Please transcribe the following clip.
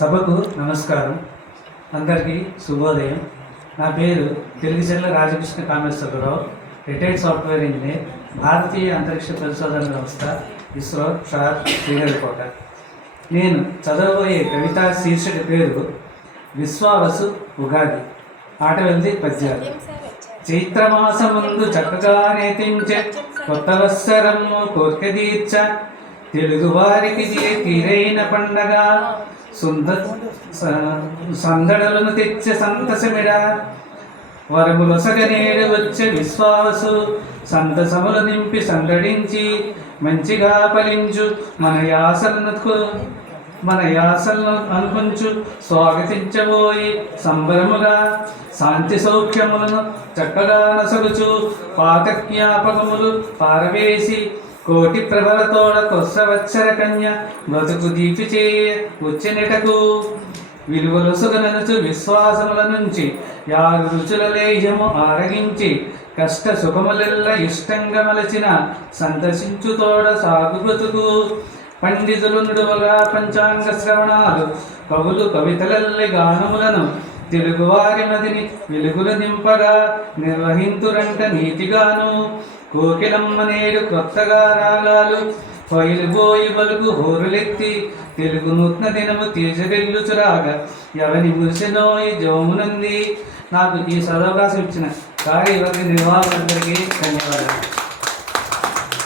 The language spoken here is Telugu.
సభకు నమస్కారం. అందరికీ శుభోదయం. నా పేరు Teluguchella Rajakrishna Kameswararao retired software engineer భారతీయ అంతరిక్ష పరిశోధన సంస్థ ఇస్రో షార్ శ్రీహరికోట. నేను చదవబోయే కవిత శీర్షిక పేరు విశ్వావసు ఉగాది ఆట వెళ్తే పద్యాలు. చైత్రమాసముందు చక్కగా నేతించే కొత్త వత్సరము కోర్కె తీర్చ తెలుగు వారికి తీరైన పండగ? సుంద స- సందడలను తెచ్చే సంతసమిడ. వరములొసగనేడు వచ్చే విశ్వాసు సంతసములు నింపి సందడించి మంచిగా ఫలించు. మన యాసలను మన యాసలను అనుకుంచు. స్వాగతించబోయి సంబరముగా శాంతి సౌఖ్యములను చక్కగా నసలుచు పాత జ్ఞాపకములు పారవేసి కోటి ప్రభలతోడ కొత్త వచ్చర కన్య బ్రతుకు దీపి చేయ వచ్చినటకు విలువలు సుగననుచు విశ్వాసముల నుంచి యారు రుచుల లేహ్యము ఆరగించి కష్ట సుఖములెల్ల ఇష్టంగా మలచిన సందర్శించు తోడ సాగు బ్రతుకు. పండితులు నుడువల పంచాంగ శ్రవణాలు కవులు కవితలల్లి గానములను తెలుగువారి మదిని వెలుగులు నింపగా నిర్వహింతురంట నీతిగాను. కోకిలమ్మ నేడు కొత్తగా రాగాలు పైలుబోయి బలుగు హోరులెత్తి తెలుగు నూత్న దినము తీర్చగెల్లుచురాగా ఎవని మురిసినోయి జోమునంది. నాకు ఈ సదవకాశం ఇచ్చిన కార్యవర్గ నిర్వాహకులందరికీ ధన్యవాదాలు.